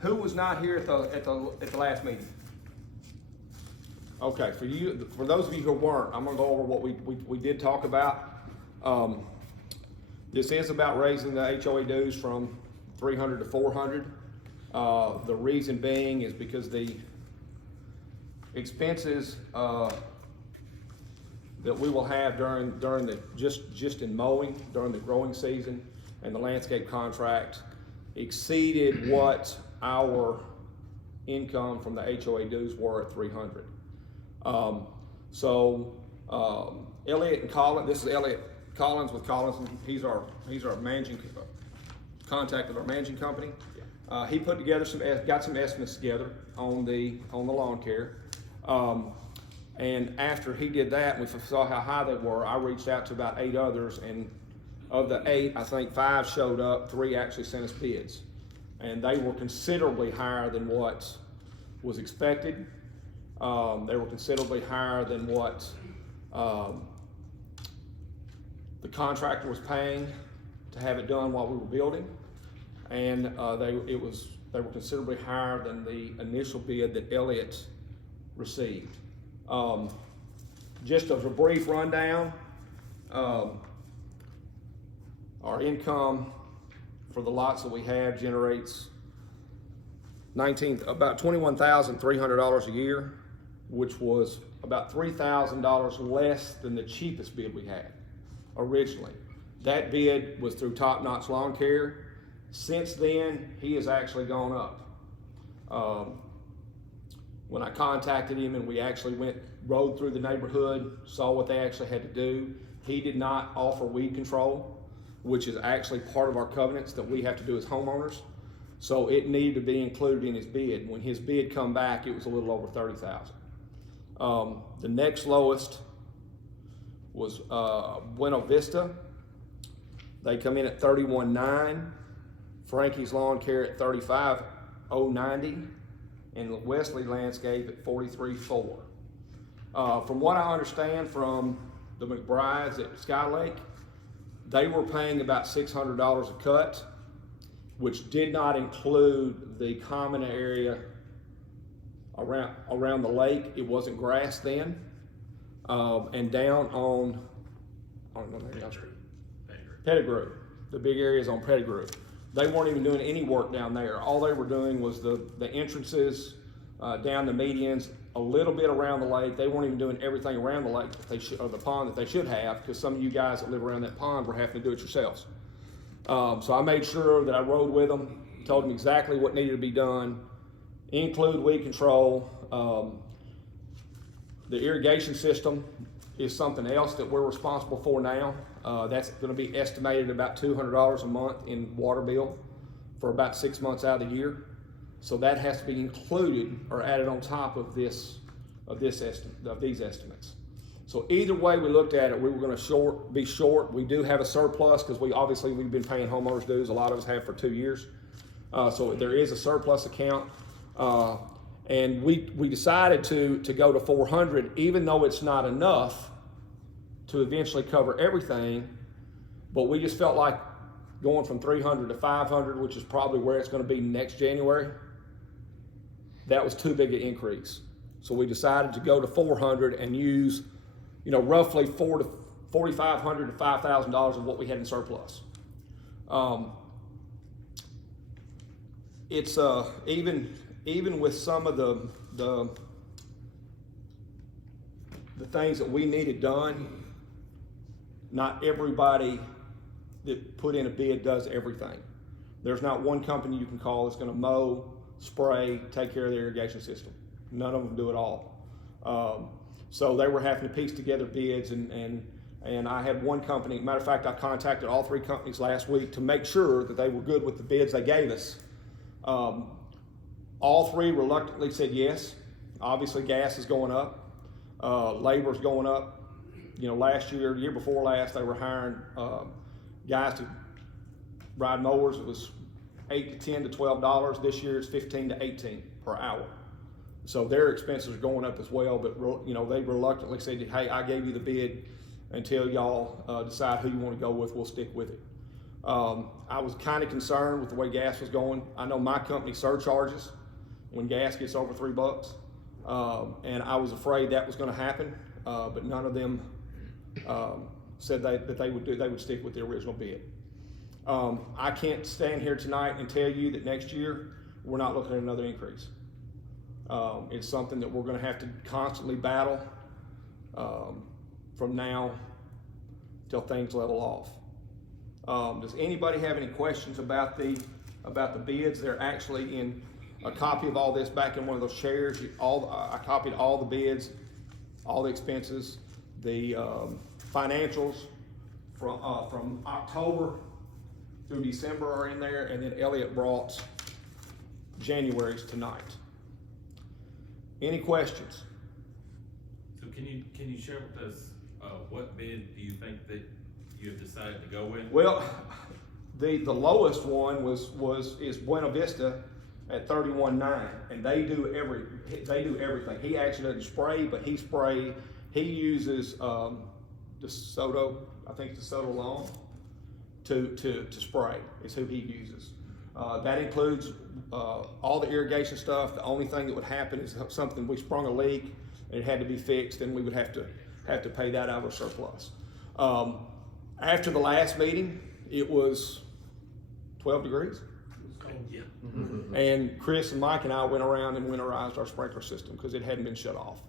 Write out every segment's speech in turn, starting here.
Who was not here at the last meeting? Okay, for those of you who weren't, I'm gonna go over what we did talk about. This is about raising the HOA dues from 300 to 400. The reason being is because the expenses that we will have during the just in mowing during the growing season and the landscape contract exceeded what our income from the HOA dues were at 300. Elliott and Collins, this is Elliott Collins with Collins. He's our managing contact with our managing company. He put together got some estimates together on the lawn care. And after he did that, we saw how high they were. I reached out to about 8 others, and of the 8, I think 5 showed up. 3 actually sent us bids, and they were considerably higher than what was expected. They were considerably higher than what the contractor was paying to have it done while we were building, and they were considerably higher than the initial bid that Elliott received. Just as a brief rundown, our income for the lots that we have generates about $21,300 a year, which was about $3,000 less than the cheapest bid we had originally. That bid was through Top Notch Lawn Care. Since then, he has actually gone up. When I contacted him and we actually rode through the neighborhood, saw what they actually had to do, he did not offer weed control, which is actually part of our covenants that we have to do as homeowners. So it needed to be included in his bid. When his bid come back, it was a little over $30,000. The next lowest was Buena Vista. They come in at $31,900. Frankie's Lawn Care at $35,090. And Wesley Landscape at $43,400. From what I understand from the McBrides at Skylake, they were paying about $600 a cut, which did not include the common area around the lake. It wasn't grass then. And down on Pettigrew, the big areas on Pettigrew. They weren't even doing any work down there. All they were doing was the entrances, down the medians, a little bit around the lake. They weren't even doing everything around the lake or the pond that they should have, because some of you guys that live around that pond were having to do it yourselves. So I made sure that I rode with them, told them exactly what needed to be done, include weed control. The irrigation system is something else that we're responsible for now. That's going to be estimated about $200 a month in water bill for about 6 months out of the year. So that has to be included or added on top of these estimates. So either way we looked at it, we were going to be short. We do have a surplus because we've been paying homeowners dues. A lot of us have for 2 years. So there is a surplus account. And we decided to go to 400, even though it's not enough to eventually cover everything, but we just felt like going from 300 to 500, which is probably where it's going to be next January, that was too big an increase. So we decided to go to 400 and use, roughly $4,500 to $5,000 of what we had in surplus. It's even with some of the things that we needed done, not everybody that put in a bid does everything. There's not one company you can call that's going to mow, spray, take care of the irrigation system. None of them do it all. So they were having to piece together bids, and I had one company. Matter of fact, I contacted all 3 companies last week to make sure that they were good with the bids they gave us. All 3 reluctantly said yes. Obviously, gas is going up. Labor is going up. Last year, the year before last, they were hiring guys to ride mowers. It was $8 to $10 to $12. This year, it's $15 to $18 per hour. So their expenses are going up as well. But they reluctantly said, "Hey, I gave you the bid. Until y'all decide who you want to go with, we'll stick with it." I was kind of concerned with the way gas was going. I know my company surcharges when gas gets over $3, and I was afraid that was going to happen, but none of them said that they would stick with the original bid. I can't stand here tonight and tell you that next year we're not looking at another increase. It's something that we're going to have to constantly battle from now till things level off. Does anybody have any questions about the bids? They're actually in a copy of all this back in one of those chairs. I copied all the bids, all the expenses, the financials from October through December are in there, and then Elliot brought January's tonight. Any questions? So can you share with us what bid do you think that you have decided to go with? Well, the lowest one is Buena Vista at 31.9, and they do everything. He actually doesn't spray, but he uses DeSoto, I think it's DeSoto Lawn, to spray is who he uses. That includes all the irrigation stuff. The only thing that would happen is something, we sprung a leak and it had to be fixed, and we would have to pay that out of our surplus. After the last meeting, it was 12 degrees. Yeah. And Chris and Mike and I went around and winterized our sprinkler system because it hadn't been shut off.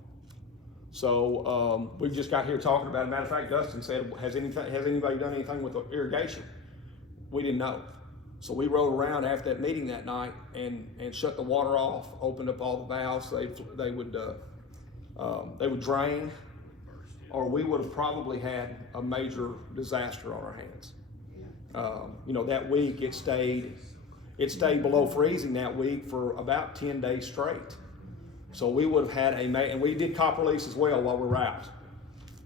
So we just got here talking about it. Matter of fact, Dustin said, has anybody done anything with the irrigation? We didn't know. So we rode around after that meeting that night and shut the water off, opened up all the valves. They would drain, or we would have probably had a major disaster on our hands. That week it stayed below freezing that week for about 10 days straight. So we would have had and we did Copperleaf as well while we were out.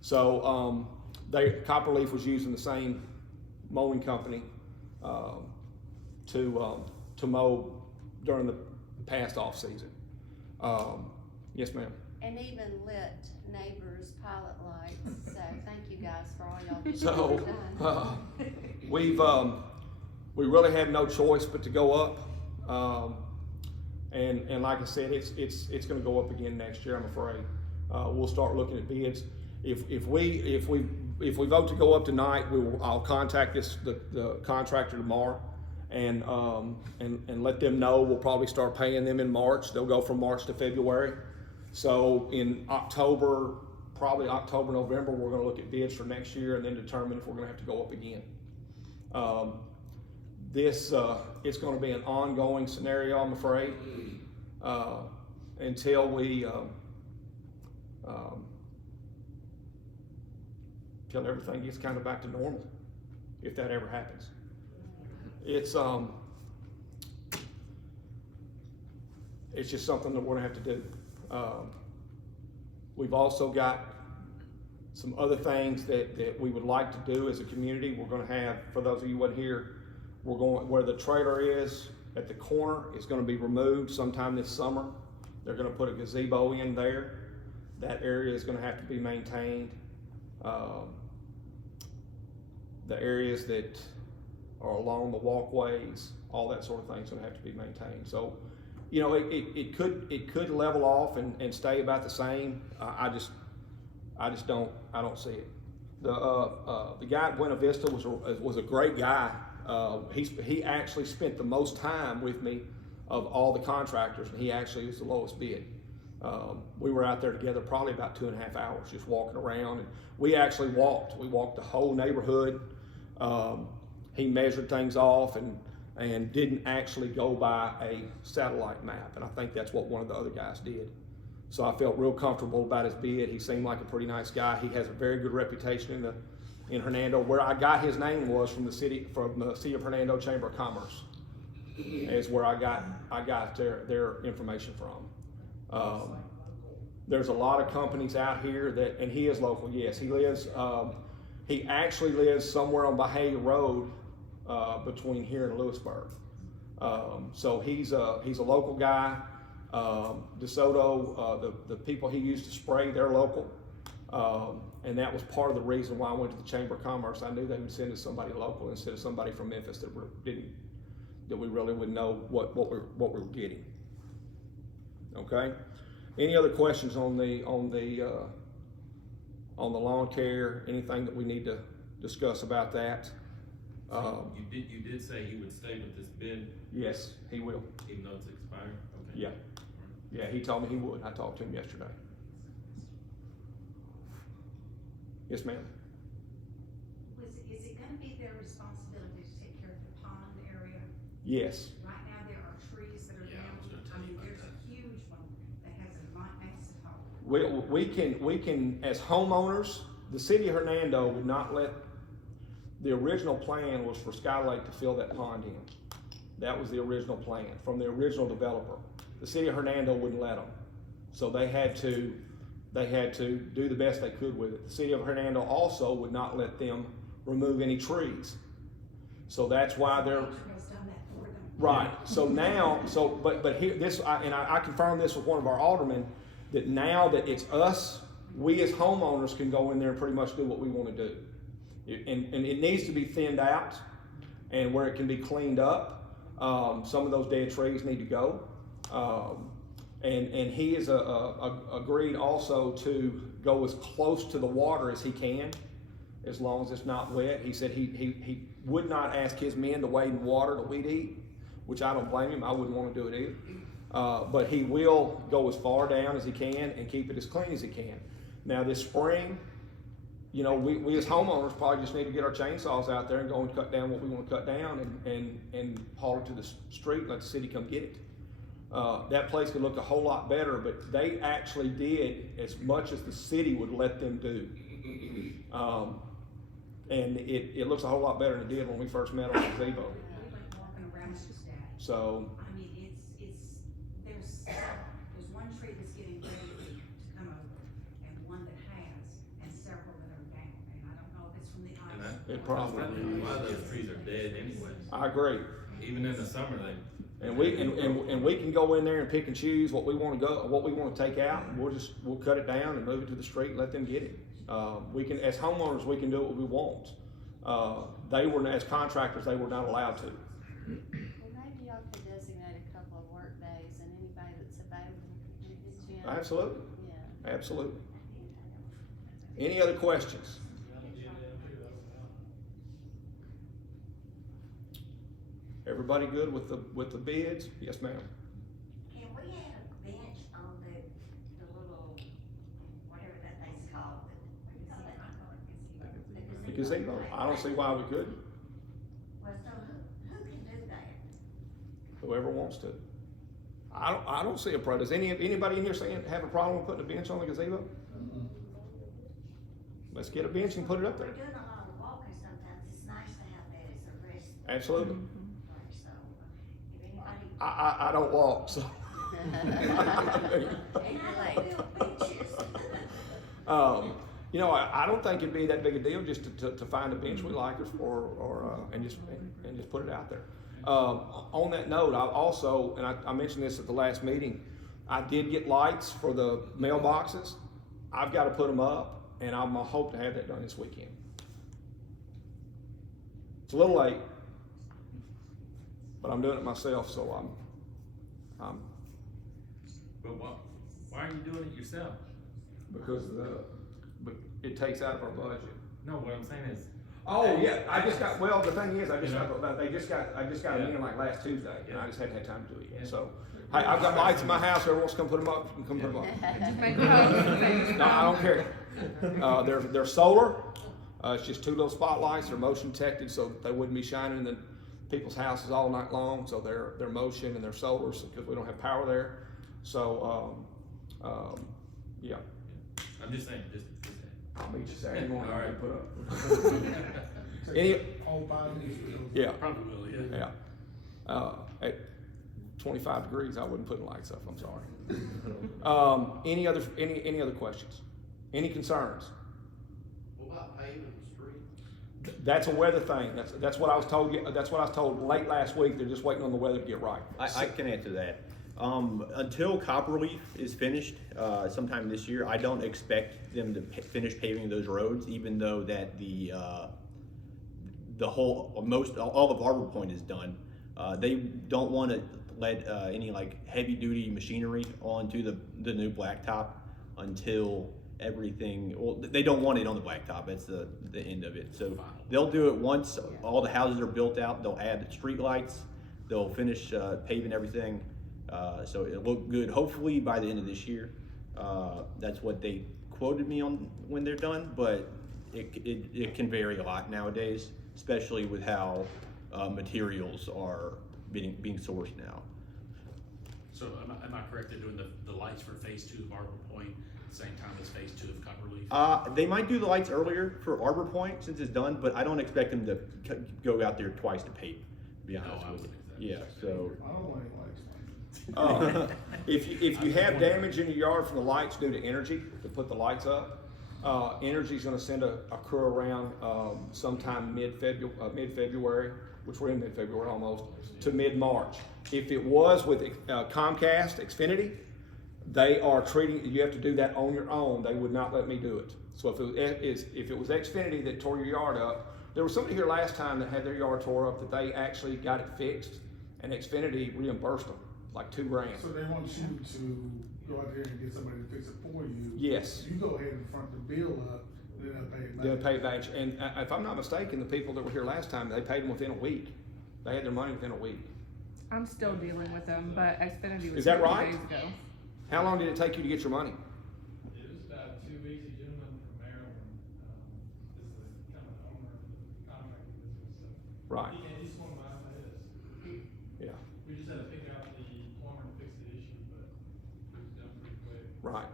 So Copperleaf was using the same mowing company to mow during the past off season. Yes, ma'am. And even lit neighbors' pilot lights. So thank you guys for all y'all do. So we really had no choice but to go up. And like I said, it's going to go up again next year, I'm afraid. We'll start looking at bids. If we vote to go up tonight, I'll contact the contractor tomorrow and let them know. We'll probably start paying them in March. They'll go from March to February. So in October, probably October, November, we're going to look at bids for next year and then determine if we're going to have to go up again. It's going to be an ongoing scenario, I'm afraid, until until everything gets kind of back to normal, if that ever happens. It's just something that we're going to have to do. We've also got some other things that we would like to do as a community. We're going to have, for those of you who weren't here, we're going where the trailer is at the corner. It's going to be removed sometime this summer. They're going to put a gazebo in there. That area is going to have to be maintained. The areas that are along the walkways, all that sort of thing is going to have to be maintained. So, it could level off and stay about the same. I don't see it. The guy at Buena Vista was a great guy. He actually spent the most time with me of all the contractors, and he actually was the lowest bid. We were out there together probably about 2.5 hours just walking around, and we actually walked. We walked the whole neighborhood. He measured things off and didn't actually go by a satellite map, and I think that's what one of the other guys did. So I felt real comfortable about his bid. He seemed like a pretty nice guy. He has a very good reputation in Hernando. Where I got his name was from the city of Hernando Chamber of Commerce. Is where I got their information from. There's a lot of companies out here and he is local. Yes, he actually lives somewhere on Bahia Road between here and Lewisburg. So he's a local guy. DeSoto, the people he used to spray, they're local. And that was part of the reason why I went to the Chamber of Commerce. I knew they would send us somebody local instead of somebody from Memphis that we really would know what we were getting. Okay. Any other questions on the lawn care? Anything that we need to discuss about that? You did say he would stay with this bid, Yes, he will. even though it's expired? Okay. Yeah. Yeah, he told me he would. I talked to him yesterday. Yes, ma'am. Is it gonna be their responsibility to take care of the pond area? Yes. Right now, there are trees that are Yeah, I was down, gonna tell I you mean, about there's that. a huge one that has a massive hole. We can, as homeowners, the city of Hernando would not let, the original plan was for Skylake to fill that pond in. That was the original plan from the original developer. The city of Hernando wouldn't let them. So they had to do the best they could with it. The city of Hernando also would not let them remove any trees. So that's why they're, Nature has done that for them. right, so now, but here, I confirmed this with one of our aldermen, that now that it's us, we as homeowners can go in there and pretty much do what we wanna do. And it needs to be thinned out, and where it can be cleaned up. Some of those dead trees need to go. And he is agreed also to go as close to the water as he can, as long as it's not wet. He said he would not ask his men to wade in water to weed eat, which I don't blame him. I wouldn't want to do it either. But he will go as far down as he can and keep it as clean as he can. Now this spring, you know, we as homeowners probably just need to get our chainsaws out there and go and cut down what we want to cut down and haul it to the street and let the city come get it. That place could look a whole lot better, but they actually did as much as the city would let them do. And it looks a whole lot better than it did when we first met on the gazebo. We went walking around it today. So, I mean, there's one tree that's getting ready to come over, and one that has, and several that are down, and I don't know if it's from the And ice. It probably a lot of those trees are dead anyways. I agree. Even in the summer, they. And we can go in there and pick and choose what we want to go, what we want to take out, and we'll cut it down and move it to the street and let them get it. We can, as homeowners, we can do what we want. They were, as contractors, they were not allowed to. Well, maybe y'all could designate a couple of work days and anybody that's available can pitch in. Absolutely, Yeah. absolutely. Any other questions? Everybody good with the bids? Yes, ma'am. Can we add a bench on the little, whatever that thing's called? The gazebo, I don't see why we couldn't. Well, so who can do that? Whoever wants to. I don't see a problem. Does anybody in here have a problem with putting a bench on the gazebo? Let's get a bench and put it up We're there. doing a lot of walking sometimes, it's nice to have that as a rest Absolutely. place, so if anybody. I don't walk, so. And I don't build benches. You know, I don't think it'd be that big a deal just to find a bench we like and just put it out there. On that note, I also, and I mentioned this at the last meeting, I did get lights for the mailboxes. I've got to put them up, and I hope to have that done this weekend. It's a little late, but I'm doing it myself, so I'm But why are you doing it yourself? because it takes out of our budget. No, what I'm saying is. Oh, yeah, the thing is, I just got them in like last Tuesday, and I just hadn't had time to do it yet, so. Hey, I've got lights in my house, whoever wants to come put them up, come put them up. No, I don't care. They're solar, it's just 2 little spotlights, they're motion detected, so that they wouldn't be shining in the people's houses all night long, so they're motion and they're solar, because we don't have power there, so, yeah. I'm just saying, just saying. I'll meet you Saturday morning, All right. put up. Any, All 5 of these. yeah. Probably will, yeah. Yeah. At 25 degrees, I wouldn't put lights up, I'm sorry. Any other questions? Any concerns? What about paving the street? That's a weather thing. That's what I was told. That's what I was told late last week. They're just waiting on the weather to get right. I can answer that. Until Copperleaf is finished, sometime this year, I don't expect them to finish paving those roads, even though that the whole, all of Arbor Point is done. They don't want to let any like heavy duty machinery onto the new blacktop until everything, well, they don't want it on the blacktop. That's the end of it. So they'll do it once all the houses are built out. They'll add street lights. They'll finish paving everything. So it'll look good, hopefully by the end of this year. That's what they quoted me on when they're done, but it can vary a lot nowadays, especially with how materials are being sourced now. So am I correct in doing the lights for phase 2 of Arbor Point at the same time as phase 2 of Copperleaf? They might do the lights earlier for Arbor Point since it's done, but I don't expect them to go out there twice to pave, to be honest with you. Yeah, so. I don't want any lights. If you have damage in your yard from the lights due to energy, to put the lights up, Energy's gonna send a crew around sometime mid-February, which we're in mid-February almost, to mid-March. If it was with Comcast, Xfinity, they are treating, you have to do that on your own. They would not let me do it. So if it was Xfinity that tore your yard up, there was somebody here last time that had their yard tore up that they actually got it fixed, and Xfinity reimbursed them, like $2,000. So they want you to go out there and get somebody to fix it for you. Yes. You go ahead and front the bill up, then they'll pay it back. They'll pay it back. And if I'm not mistaken, the people that were here last time, they paid them within a week. They had their money within a week. I'm still dealing with them, but Xfinity was Is that here 2 right? days ago. How long did it take you to get your money? It was about 2 weeks. A gentleman from Maryland, is the kind of owner of the contracting business. So Right. he swung by and his. Yeah. We just had to pick out the plumber and fix the issue, but it was done pretty quick. Right.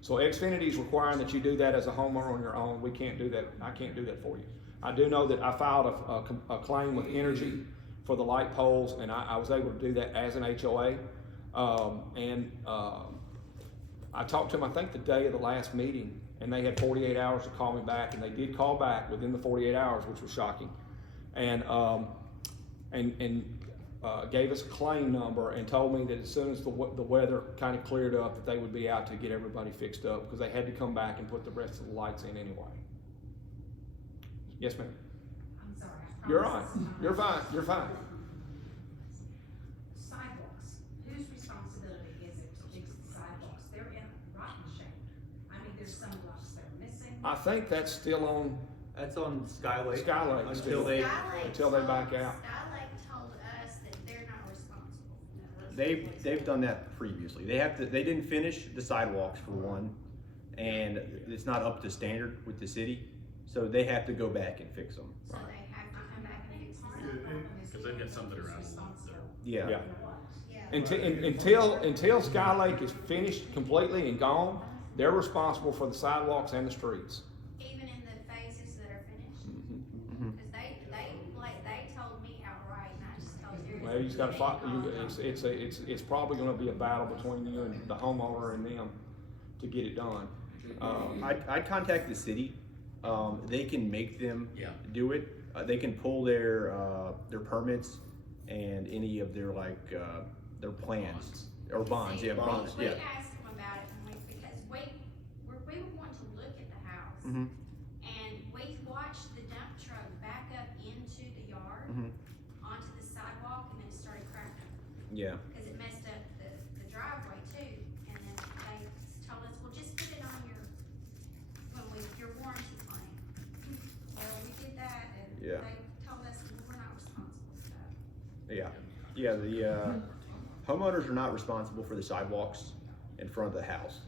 So Xfinity's requiring that you do that as a homeowner on your own. We can't do that. I can't do that for you. I do know that I filed a claim with Energy for the light poles, and I was able to do that as an HOA. I talked to them, I think, the day of the last meeting, and they had 48 hours to call me back, and they did call back within the 48 hours, which was shocking. And gave us a claim number and told me that as soon as the weather kind of cleared up, that they would be out to get everybody fixed up, because they had to come back and put the rest of the lights in anyway. Yes, ma'am. I'm sorry. I You're promise right. this is not- You're fine. You're fine. Sidewalks, whose responsibility is it to fix the sidewalks? They're in rotten shape. I mean, there's some blocks that are missing. I think that's still on That's on Skylake. Skylake Until still. they, Until they back out. Skylake told us that they're not responsible. they've done that previously. They didn't finish the sidewalks for one, and it's not up to standard with the city, so they have to go back and fix them. So they have to come back and fix Part it. of the problem is Because they've got some that are who's out of responsible. Yeah. Yeah. Yeah. Until Skylake is finished completely and gone, they're responsible for the sidewalks and the streets. Even in the phases that are finished, Mhm. cause they told me outright, and I just told you. Well, you just gotta fight, it's probably gonna be a battle between you and the homeowner and them to get it done. I'd contact the city. They can make them Yeah. do it. They can pull their permits and any of their their plans or bonds. Yeah, bonds. We Yeah. asked them about it, because we would want to look at the house. Mhm. And we watched the dump truck back up into the yard, Mhm. onto the sidewalk, and then it started cracking. Yeah. Cause it messed up the driveway too, and then they told us, well, just put it on your warranty claim. Well, we did that, and Yeah. they told us, well, we're not responsible for that. Yeah. Yeah. The homeowners are not responsible for the sidewalks in front of the house.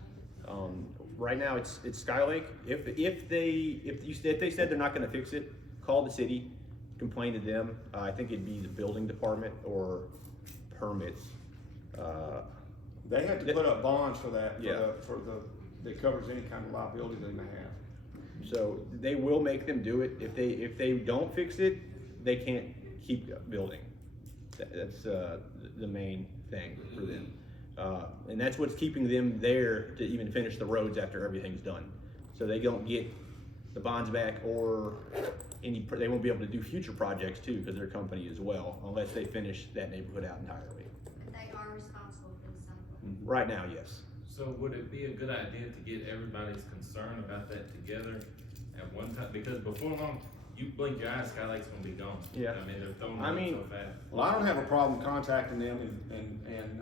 Right now, it's Skylake. If they said they're not going to fix it, call the city, complain to them. I think it'd be the building department or permits. They have to put up bonds for that, Yeah. that covers any kind of liability they may have. So they will make them do it. If they don't fix it, they can't keep building. That's the main thing for them. And that's what's keeping them there to even finish the roads after everything's done. So they don't get the bonds back, or they won't be able to do future projects too, because they're a company as well, unless they finish that neighborhood out entirely. But they are responsible for Right now, yes. So would it be a good idea to get everybody's concern about that together at one time? Because before long, you blink your eyes, Sky Lake's gonna be gone. Yeah. I mean, they're throwing I it mean, so fast. Well, I don't have a problem contacting them and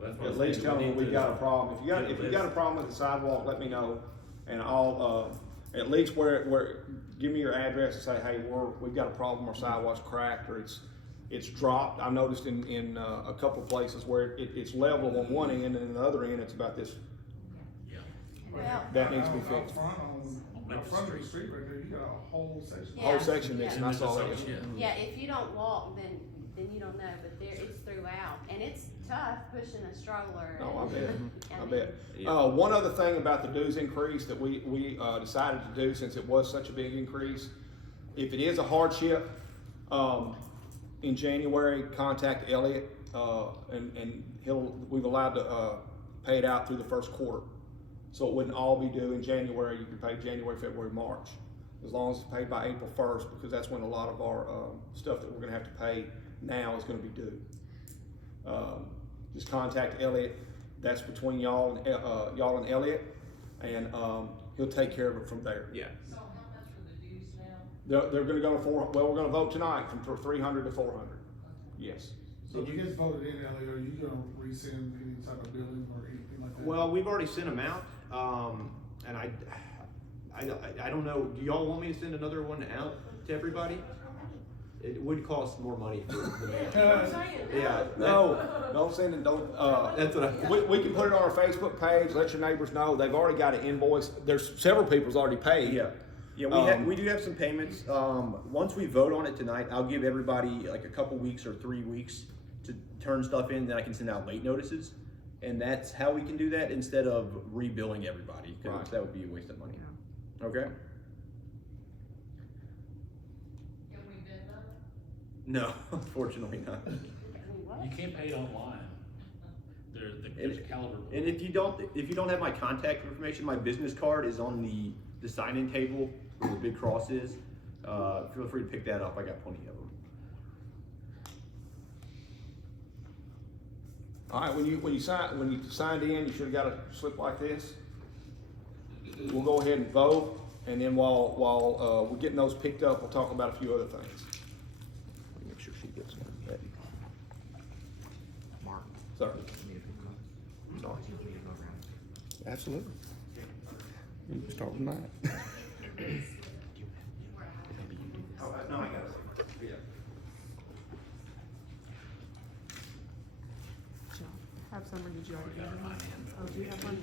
That's what at I'm least saying. tell We them need we to got a problem. If get a you got a list. problem with the sidewalk, let me know, and I'll, at least where, give me your address and say, hey, we've got a problem, our sidewalk's cracked, or it's dropped. I noticed in a couple places where it's level on one end, and on the other end, it's about this, Yeah. Well, that needs to be Out fixed. front out front of the street right there, you got a whole section. Yeah. Whole section missing, I And saw there's that. a- yeah, if you don't walk, then you don't know, but there, it's throughout, and it's tough pushing a stroller. Oh, I and- bet, I mean, bet. Yeah. One other thing about the dues increase that we decided to do, since it was such a big increase, if it is a hardship, in January, contact Elliot, and we've allowed to, pay it out through the first quarter. So it wouldn't all be due in January, you can pay January, February, March, as long as it's paid by April 1st, because that's when a lot of our, stuff that we're gonna have to pay now is gonna be due. Just contact Elliot, that's between y'all and Elliot, and, he'll take care of it from there. Yeah. So how much for the dues now? They're gonna go to we're gonna vote tonight from 300 to 400, yes. So if it gets voted in, Ellie, are you gonna rescind any type of billing or anything like that? Well, we've already sent them out, and I don't know, do y'all want me to send another one out to everybody? It would cost more money for the mail. Yeah. No, don't send it, don't, That's what I. we can put it on our Facebook page, let your neighbors know, they've already got an invoice, there's several people's already paid. Yeah, we do have some payments. Once we vote on it tonight, I'll give everybody like a couple weeks or 3 weeks to turn stuff in, then I can send out late notices. And that's how we can do that instead of rebilling everybody, because Right. that would be a waste of money. Okay? Can we bid that? No, unfortunately not. You can't pay it online. There's a caliber. And if you don't have my contact information, my business card is on the sign-in table where the big cross is. Feel free to pick that up. I got plenty of them. All right, when you signed in, you should've got a slip like this. We'll go ahead and vote, and then while we're getting those picked up, we'll talk about a few other things. Make sure she gets one. Mark. Sir. Sorry. Absolutely. You can start with mine. No, I got it. Yeah. Have some, or did you already have one? Oh, do you have one?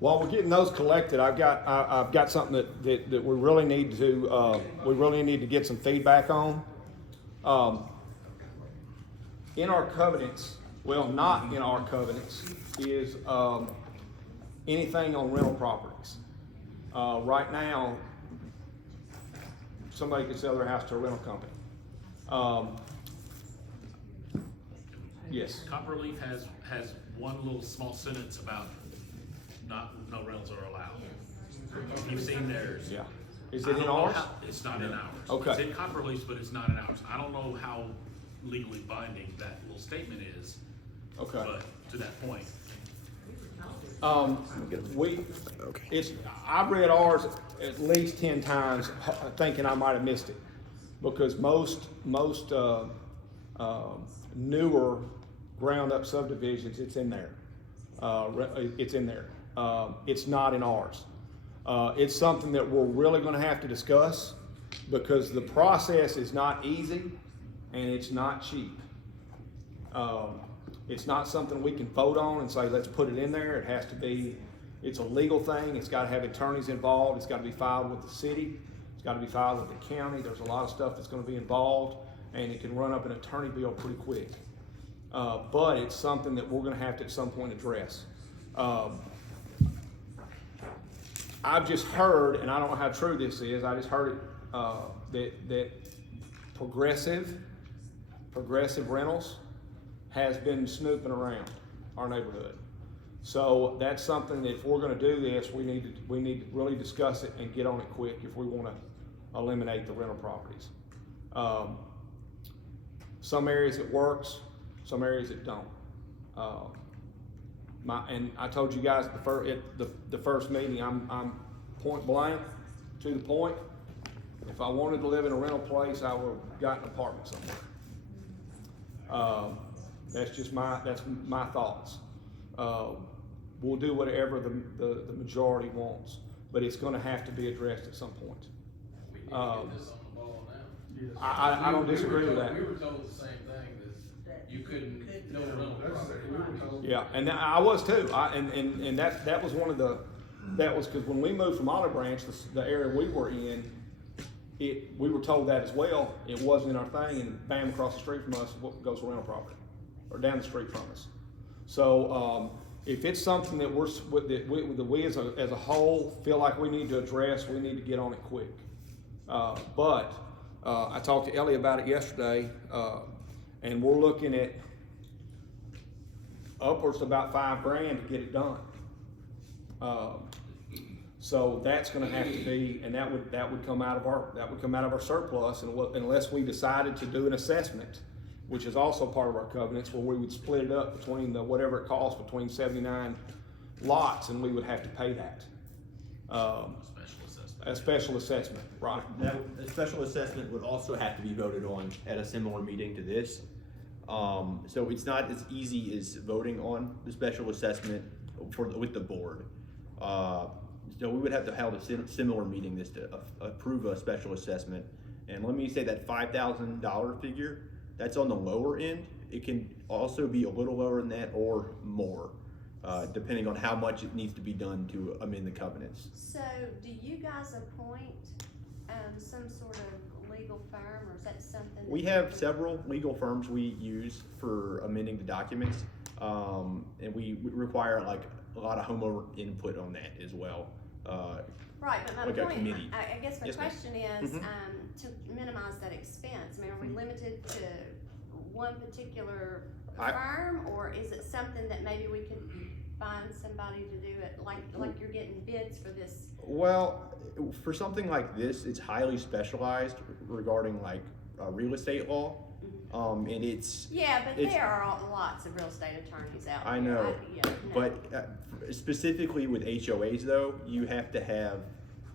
While we're getting those collected, I've got something that we really need to get some feedback on. In our covenants, well, not in our covenants, is anything on rental properties. Right now, somebody could sell their house to a rental company. Yes. Copperleaf has one little small sentence about no rentals are allowed. You've seen theirs. Yeah. Is I it don't in know ours? how- It's not in ours. Okay. It's in Copperleaf's, but it's not in ours. I don't know how legally binding that little statement is. Okay. But to that point, I've read ours at least 10 times, thinking I might have missed it, because most newer ground up subdivisions, it's in there. It's in there. It's not in ours. It's something that we're really gonna have to discuss, because the process is not easy and it's not cheap. It's not something we can vote on and say, let's put it in there. It has to be, it's a legal thing. It's gotta have attorneys involved. It's gotta be filed with the city. It's gotta be filed with the county. There's a lot of stuff that's gonna be involved, and it can run up an attorney bill pretty quick. But it's something that we're gonna have to at some point address. I've just heard, and I don't know how true this is, I just heard it, that Progressive Progressive Rentals has been snooping around our neighborhood. So that's something that if we're gonna do this, we need to really discuss it and get on it quick if we wanna eliminate the rental properties. Some areas it works, some areas it don't. And I told you guys the first meeting, I'm point blank to the point. If I wanted to live in a rental place, I would have got an apartment somewhere. That's just my thoughts. We'll do whatever the majority wants, but it's gonna have to be addressed at some point. We need to get this on the ball now. Yes. I don't disagree with that. We were told the same thing, that you couldn't, no rental That's property. it. We were told. Yeah, and I was too. And that was one of the, that was because when we moved from Olive Branch, the area we were in, we were told that as well. It wasn't in our thing, and bam, across the street from us, what goes around property, or down the street from us. So if it's something that we as a whole feel like we need to address, we need to get on it quick. But I talked to Ellie about it yesterday, and we're looking at upwards to about $5,000 to get it done. So that's gonna have to be, and that would come out of our surplus, unless we decided to do an assessment, which is also part of our covenants, where we would split it up between whatever it costs between 79 lots, and we would have to pay that. Special assessment. A special assessment, right? A special assessment would also have to be voted on at a similar meeting to this. So it's not as easy as voting on the special assessment with the board. So we would have to have a similar meeting this to approve a special assessment. And let me say that $5,000 figure, that's on the lower end. It can also be a little lower than that or more, depending on how much it needs to be done to amend the covenants. So, do you guys appoint, some sort of legal firm, or is that something? We have several legal firms we use for amending the documents, and we require like a lot of homeowner input on that as well. Right, but my like a point, committee. I guess my Yes, ma'am. question is, Mhm. to minimize that expense, I mean, are we limited to one particular I- firm, or is it something that maybe we could find somebody to do it, like you're getting bids for this? Well, for something like this, it's highly specialized regarding like real estate law, and it's. Yeah, but It's- there are lots of real estate attorneys out there. I know, yeah, no. but specifically with HOAs though, you have to have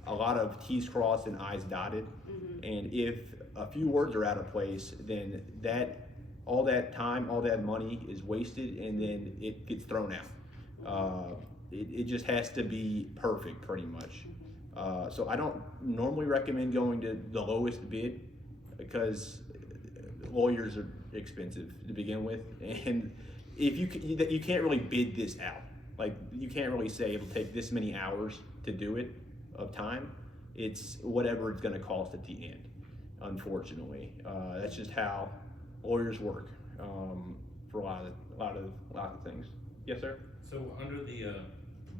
a lot of T's crossed and I's dotted. And if a few words are out of place, then all that time, all that money is wasted, and then it gets thrown out. It just has to be perfect pretty much. So I don't normally recommend going to the lowest bid, because lawyers are expensive to begin with, and if you can't really bid this out. Like, you can't really say it'll take this many hours to do it of time. It's whatever it's gonna cost at the end, unfortunately. That's just how lawyers work, for a lot of things. Yes, sir? So under the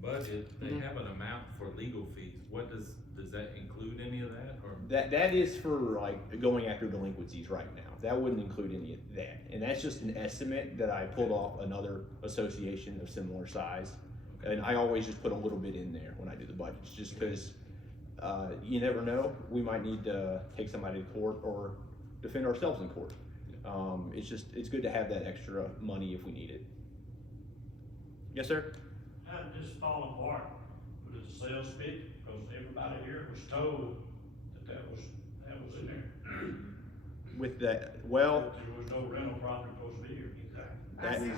budget, they have an amount for legal fees. What does that include any of that, or? That is for like going after delinquencies right now. That wouldn't include any of that. And that's just an estimate that I pulled off another association of similar size. And I always just put a little bit in there when I do the budgets, just because you never know, we might need to take somebody to court or defend ourselves in court. It's good to have that extra money if we need it. Yes, sir? How did this fall apart? Was it a sales pitch? Because everybody here was told that was in there. With that, well, That there was no rental property supposed to be here. that is,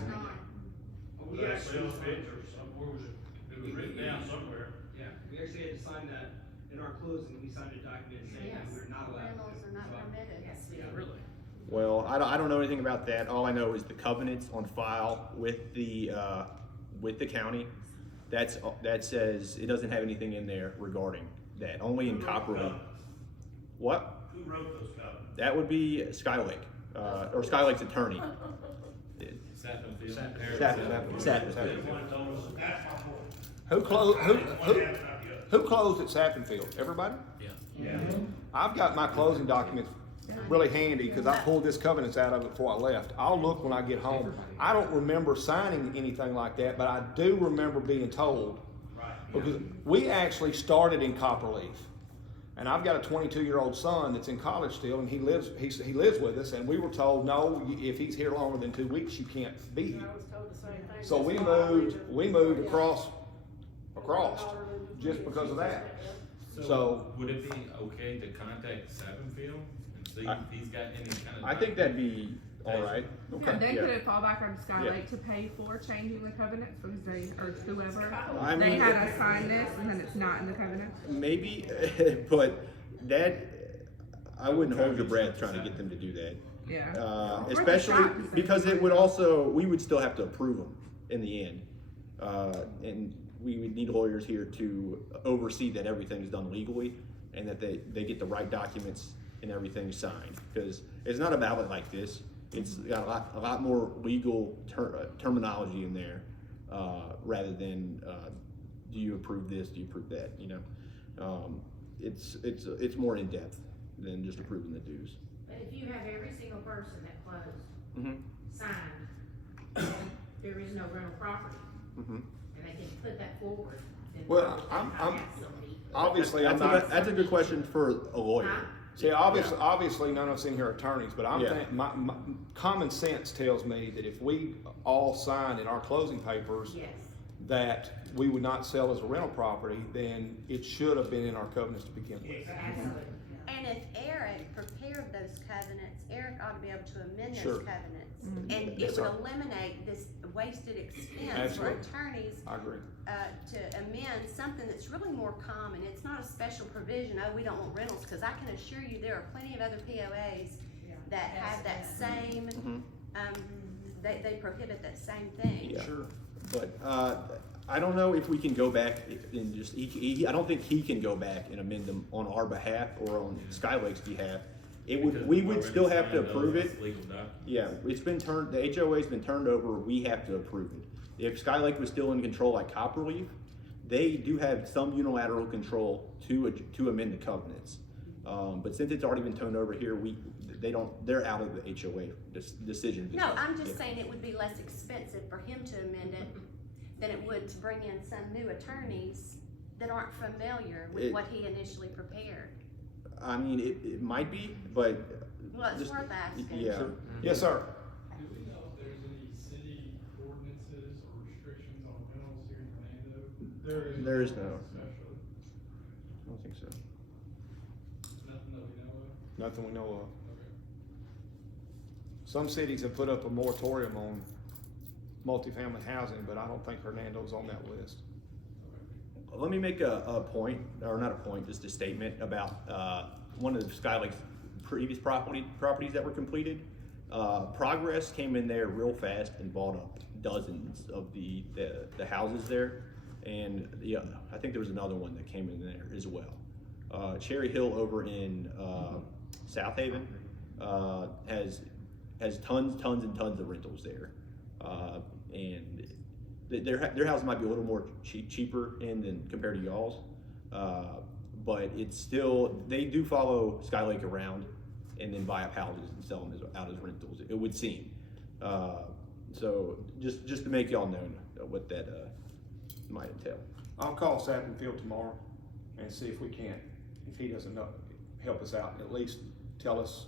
Was that a sales pitch or something? Where was it? It was written down somewhere. Yeah, we actually had to sign that in our closing. We signed a document saying that we're not allowed to. Rentals are not permitted. Yeah, really? well, I don't know anything about that. All I know is the covenants on file with the county. That says it doesn't have anything in there regarding that, only in Who wrote the Copperwood. covenants? What? Who wrote those covenants? That would be Skylake, or Skylake's attorney. Sappenfield. Everyone told us that. That's my point. Who closed, One half, not the other. who closed at Sappenfield? Everybody? Yeah. Yeah. I've got my closing documents really handy, cause I pulled this covenants out of it before I left. I'll look when I get home. I don't remember signing anything like that, but I do remember being told, because we actually started in Copperleaf. And I've got a 22-year-old son that's in college still, and he lives with us, and we were told, no, if he's here longer than 2 weeks, you can't be here. So we moved across, just because of that. So would it be okay to contact Savonfield and see if he's got any kind of? I think that'd be all right. Yeah, they Yeah. could fall back on Sky Yeah. Lake to pay for changing the covenants because they, or whoever, I they mean- had us sign this and then it's not in the covenant. Maybe, but that, I wouldn't hold your breath trying to get them to do that. Yeah. Especially because it would also, we would still have to approve them in the end. And we would need lawyers here to oversee that everything's done legally and that they get the right documents and everything signed. Because it's not a ballot like this. It's got a lot more legal terminology in there, rather than, do you approve this, do you approve that, you know? It's more in depth than just approving the dues. But if you have every single person that closed, Mhm. signed, there is no rental property, Mhm. and they can put that forward, then. Well, they I'm- have somebody. obviously, I'm not. That's a good question for a lawyer. Huh? See, obviously, none of us in here are attorneys, but I'm Yeah. thinking, my common sense tells me that if we all signed in our closing papers Yes. that we would not sell as a rental property, then it should have been in our covenants to begin with. Absolutely. And if Eric prepared those covenants, Eric ought to be able to amend Sure. those covenants. And it Yes, would sir. eliminate this wasted expense for Absolutely. attorneys I agree. to amend something that's really more common. It's not a special provision, oh, we don't want rentals, because I can assure you there are plenty of other POAs that have that same, Mhm. they prohibit that same thing. Yeah. Sure. But I don't know if we can go back and just, I don't think he can go back and amend them on our behalf or on Skylake's behalf. It would, Because we we've would already still have to signed those approve as it. legal documents. Yeah, it's been turned, the HOA's been turned over, we have to approve it. If Skylake was still in control like Copperleaf, they do have some unilateral control to amend the covenants. But since it's already been turned over here, they're out of the HOA decision. No, I'm just Yeah. saying it would be less expensive for him to amend it than it would to bring in some new attorneys that aren't familiar with what he initially prepared. I mean, it might be, but. Well, it's just- worth asking. Yeah. Sure. Yes, sir. Do we know if there's any city ordinances or restrictions on rentals here in Orlando? There is no. Especially, I don't think so. nothing that we know of? Nothing we know of. Okay. Some cities have put up a moratorium on multifamily housing, but I don't think Hernando's on that list. Let me make a point, or not a point, just a statement about one of the Skylake's previous properties that were completed. Progress came in there real fast and bought up dozens of the houses there, and I think there was another one that came in there as well. Cherry Hill over in South Haven has tons and tons of rentals there, and their house might be a little more cheaper than compared to y'all's, but it's still, they do follow Skylake around and then buy up houses and sell them out as rentals, it would seem. So just to make y'all know what that might entail. I'll call Sappenfield tomorrow and see if we can't, if he doesn't know, help us out and at least tell us.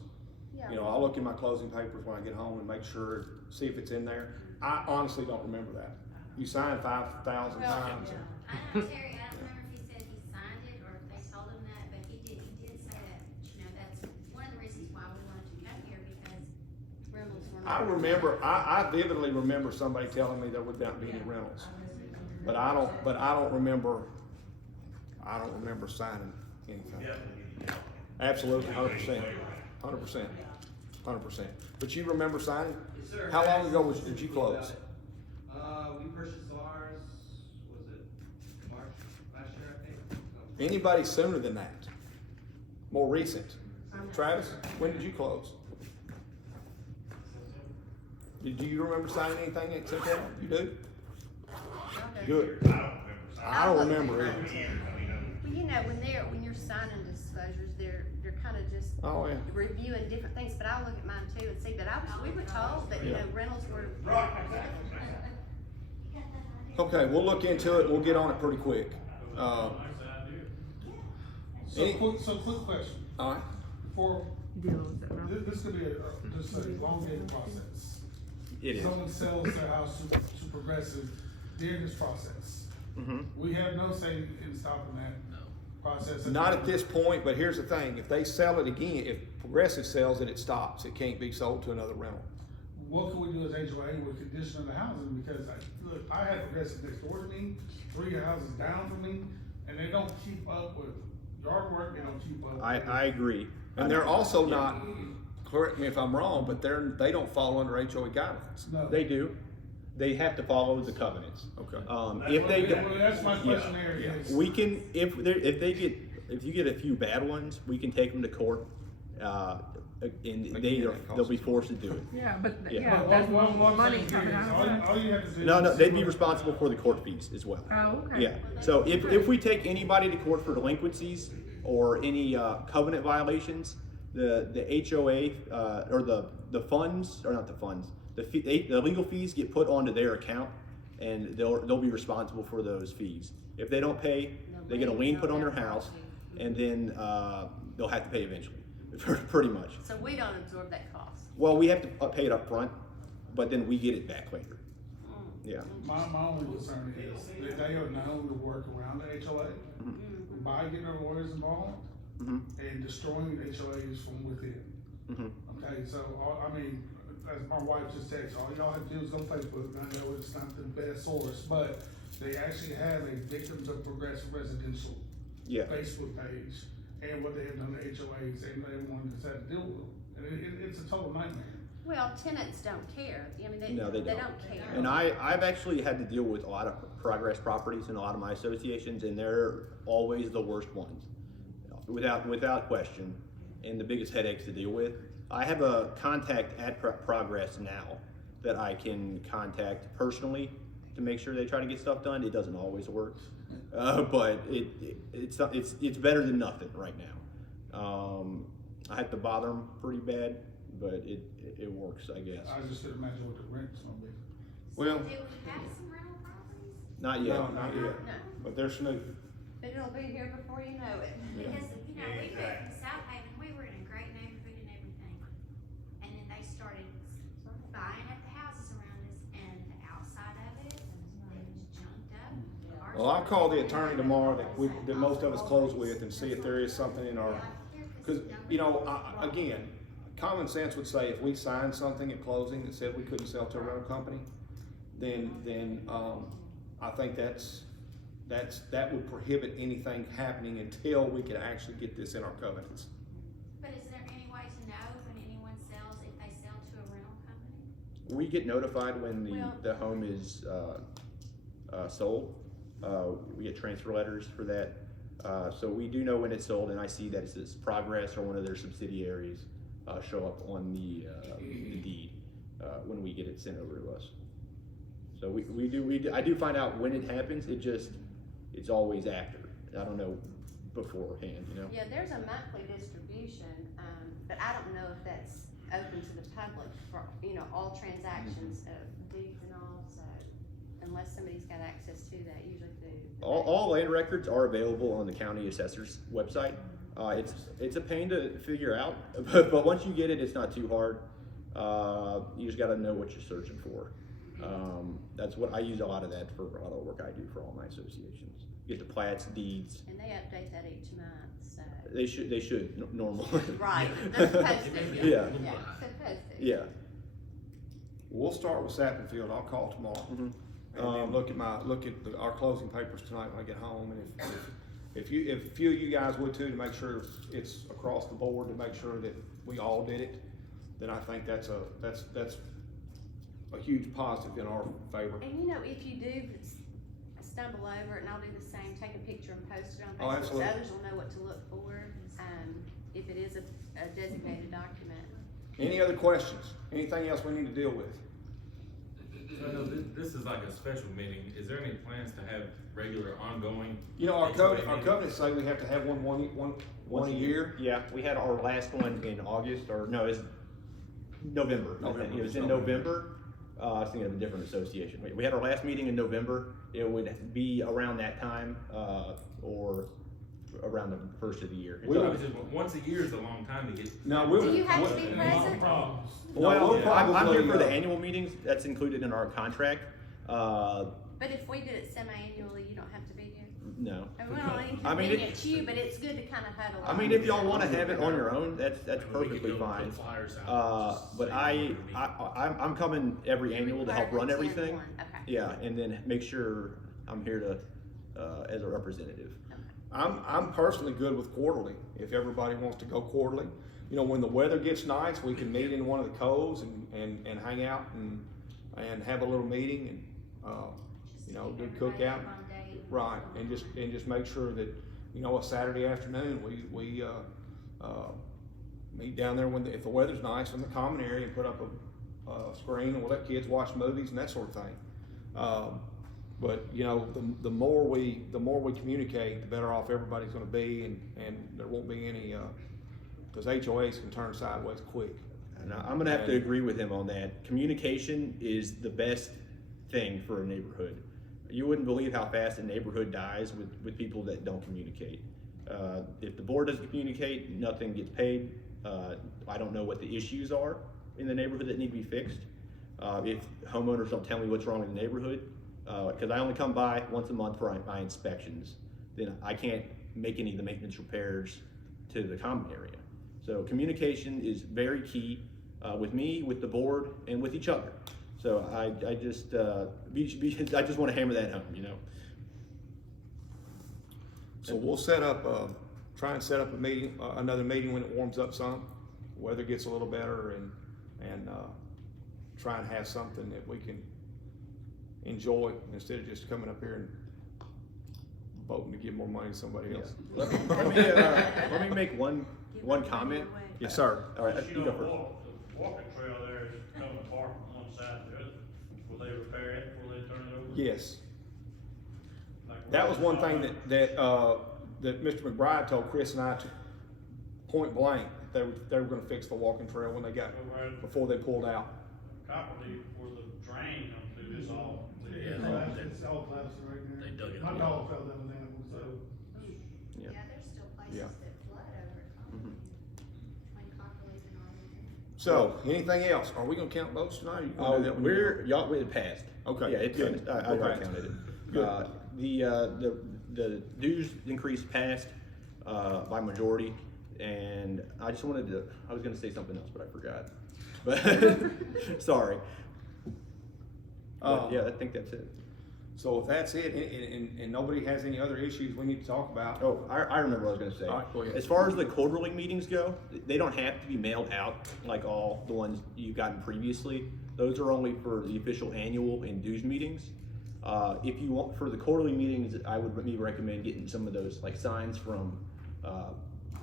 Yeah. You know, I'll look in my closing papers when I get home and make sure, see if it's in there. I honestly don't remember that. You signed 5,000 Well, times. I know Terry, I don't remember if he said he signed it or if they told him that, but he did say that, you know, that's one of the reasons why we wanted to come here, because rentals were not. I vividly remember somebody telling me there would not be any rentals. But I don't remember signing anything. Absolutely, 100%. But you remember signing? Yes, sir. How long ago did you close? We purchased ours, was it March last year, I think? Anybody sooner than that? More recent? Travis, when did you close? Do you remember signing anything at September? You do? Good. I don't remember either. Well, you know, when you're signing disclosures, they're kind of just Oh, yeah. reviewing different things, but I'll look at mine too and see, but we were told that, you know, rentals were. Okay, we'll look into it, we'll get on it pretty quick. Quick question. All right. For, Deals that run. this could be just a elongated process. It is. Someone sells their house to Progressive during this process. Mhm. We have no say in stopping that process. Not at this point, but here's the thing, if they sell it again, if Progressive sells it, it stops, it can't be sold to another rental. What can we do as HOA with condition of the housing? Because look, I had Progressive next door to me, 3 houses down from me, and they don't keep up with yard work, they don't keep up. I agree. And they're also not, correct me if I'm wrong, but they don't fall under HOA guidelines. No. They do. They have to follow the covenants. Okay. If they Well, that's my question there is. we can, if you get a few bad ones, we can take them to court, and they'll be forced to do it. Yeah, but, Yeah. yeah, But there's what more I'm money saying coming here is, out of that. all you have to do. No, is- they'd be responsible for the court fees as well. Oh, okay. Yeah, so if we take anybody to court for delinquencies or any covenant violations, the HOA, or the funds, or not the funds, the legal fees get put onto their account, and they'll be responsible for those fees. If they don't pay, they get a lien put on their house, and then they'll have to pay eventually, pretty much. So we don't absorb that cost. Well, we have to pay it up front, but then we get it back later. Yeah. My only concern is that they are known to work around the HOA by getting their lawyers involved and destroying HOAs from within. Okay, so, I mean, as my wife just said, all y'all have to do is go Facebook, and I know it's not the best source, but they actually have a Victims of Progressive Residential Facebook page, and what they have done to HOAs, and everyone just had to deal with them. And it's a total nightmare. Well, tenants don't care. I mean, No, they don't. care. And I've actually had to deal with a lot of progress properties in a lot of my associations, and they're always the worst ones, without question, and the biggest headaches to deal with. I have a contact at Progress now that I can contact personally to make sure they try to get stuff done. It doesn't always work, but it's better than nothing right now. I have to bother them pretty bad, but it works, I guess. I just could imagine what the rent's gonna be. Well, Do we have some rental properties? Not yet. no, not yet, No, but they're snooping. but it'll be here before you know it. Because, you know, we moved from South Haven, we were in a great neighborhood and everything. And then they started buying up the houses around us, and the outside of it was junked up. Well, I'll call the attorney tomorrow that most of us close with and see if there is something in our, because, you know, again, common sense would say if we signed something at closing that said we couldn't sell to a rental company, then I think that would prohibit anything happening until we could actually get this in our covenants. But is there any way to know when anyone sells, if they sell to a rental company? We get notified when the home is sold. We get transfer letters for that. So we do know when it's sold, and I see that it says Progress or one of their subsidiaries show up on the deed when we get it sent over to us. So I do find out when it happens. It's always after. I don't know beforehand, you know. Yeah, there's a monthly distribution, but I don't know if that's open to the public for, you know, all transactions of deeds and all, so unless somebody's got access to that, usually through. All land records are available on the county assessor's website. It's a pain to figure out, but once you get it, it's not too hard. You just got to know what you're searching for. That's what I use a lot of that for a lot of work I do for all my associations. Get the plats, deeds. And they update that each month, so. They should normally. Right, they're supposed to. Yeah. Yeah, supposed to. Yeah. We'll start with Sappenfield. I'll call tomorrow. And then look at our closing papers tonight when I get home, and if a few of you guys would too, to make sure it's across the board, to make sure that we all did it, then I think that's a huge positive in our favor. And you know, if you do stumble over it, and I'll do the same, take a picture and post it on Oh, Facebook, so absolutely. others will know what to look for, if it is a designated document. Any other questions? Anything else we need to deal with? So I know this is like a special meeting. Is there any plans to have regular ongoing? You know, our HOA covenants meetings? say we have to have one a year. Yeah, we had our last one in August, or no, it's November. I think. It was in November. I was thinking of a different association. We had our last meeting in November. It would be around that time, or around the first of the year. We So once a year is a long time to get. No, we'll. Do you have to be we'll- present? Problems. No, we'll I'm here probably, for the annual meetings. That's included in our contract. But if we did it semi-annually, you don't have to be here? No. I mean, we don't I mean, inconvenience you, but it's good to kind of huddle. I mean, if y'all want to have it on your own, that's We could perfectly go fine. put flyers out. But I'm coming every annual to help run everything. Okay. Yeah, and then make sure I'm here to, as a representative. I'm personally good with quarterly, if everybody wants to go quarterly. You know, when the weather gets nice, we can meet in one of the coves and hang out and have a little meeting and, you know, do cookout. Right, and just make sure that, you know, a Saturday afternoon, we meet down there if the weather's nice in the common area and put up a screen and we'll let kids watch movies and that sort of thing. But you know, the more we communicate, the better off everybody's gonna be, and there won't be any, cause HOAs can turn sideways quick. And I'm gonna have to agree with him on that. Communication is the best thing for a neighborhood. You wouldn't believe how fast a neighborhood dies with people that don't communicate. If the board doesn't communicate, nothing gets paid. I don't know what the issues are in the neighborhood that need to be fixed. If homeowners don't tell me what's wrong in the neighborhood, because I only come by once a month for my inspections, then I can't make any of the maintenance repairs to the common area. So communication is very key with me, with the board, and with each other. So I just want to hammer that home, you know. So we'll try and set up a meeting, another meeting when it warms up some, weather gets a little better, and try and have something that we can enjoy instead of just coming up here and voting to give more money to somebody else. Let me make one comment. Yes, sir. All right, You you know, go first. the walking trail there is coming apart from one side to the other. Will they repair it before they turn it over? Yes. Like, That was one thing that Mr. McBride told Chris and I to point blank, they were gonna fix the walking trail when they got, before they pulled out. Copperleaf where the drain comes through this all. It's all collapsing right now. They dug it My up. dog fell down there, so. Yeah. Yeah, there's still places Yeah. that flood over it, between Copperleaf and Arlington. So, anything else? Are we gonna count votes tonight? Or you gonna do that when you- It passed. Okay, Yeah, it's good. I Okay. counted it. Good. The dues increase passed, by majority, and I just wanted to, I was gonna say something else, but I forgot. But, sorry. But, yeah, I think that's it. So if that's it, and nobody has any other issues we need to talk about. Oh, I remember what I was gonna say. All right, go ahead. As far as the quarterly meetings go, they don't have to be mailed out like all the ones you've gotten previously. Those are only for the official annual and dues meetings. If you want, for the quarterly meetings, I would recommend getting some of those like signs from,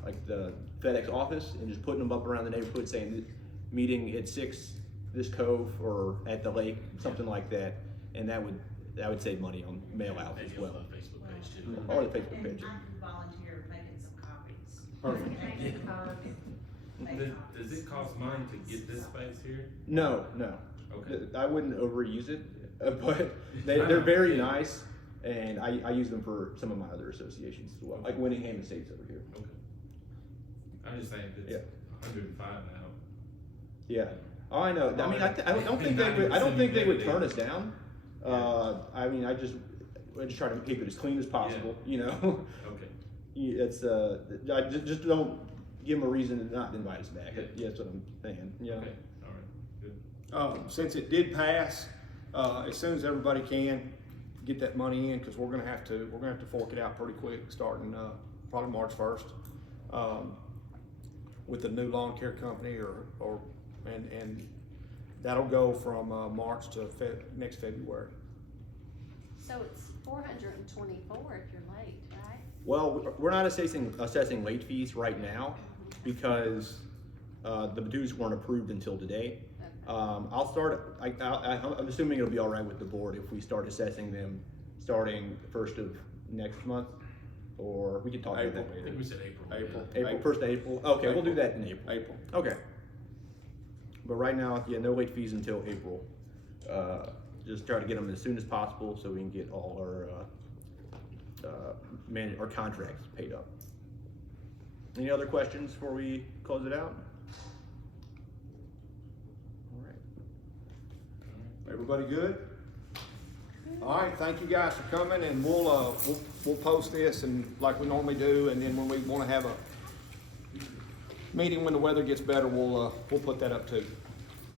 like the FedEx office and just putting them up around the neighborhood saying, meeting at 6, this cove, or at the lake, something like that. And that would save money on mail outs as Maybe well. on the Facebook page too. Or the Facebook page. And I can volunteer making some copies. Perfect. Make a card and make Does copies. it cost money to get this space here? No. Okay. I wouldn't overuse it, but they're very nice, and I use them for some of my other associations as well, like Winningham Estates over here. Okay. I'm just saying, Yeah. it's 105 now. Yeah. Oh, I know. I mean, I don't think they would. I don't think they would turn us down. I mean, I just try to keep it as clean as possible. You know. Okay. It's I just don't give them a reason to not invite us back. Yeah, that's what I'm saying. Yeah. Okay, all right, good. Since it did pass, as soon as everybody can, get that money in, because we're gonna have to fork it out pretty quick, starting probably March 1st, with the new lawn care company, and that'll go from March to next February. So it's 424 if you're late, right? Well, we're not assessing late fees right now because the dues weren't approved until today. I'll start, I'm assuming it'll be all right with the board if we start assessing them starting the first of next month, or we can talk about that I think later. we said April. April. April, 1st of April? Okay, we'll do that in April. April. Okay. But right now, yeah, no late fees until April. Just try to get them as soon as possible so we can get all our contracts paid up. Any other questions before we close it out? All right. Everybody good? All right, thank you guys for coming, and we'll post this and like we normally do, and then when we want to have a meeting when the weather gets better, we'll put that up too.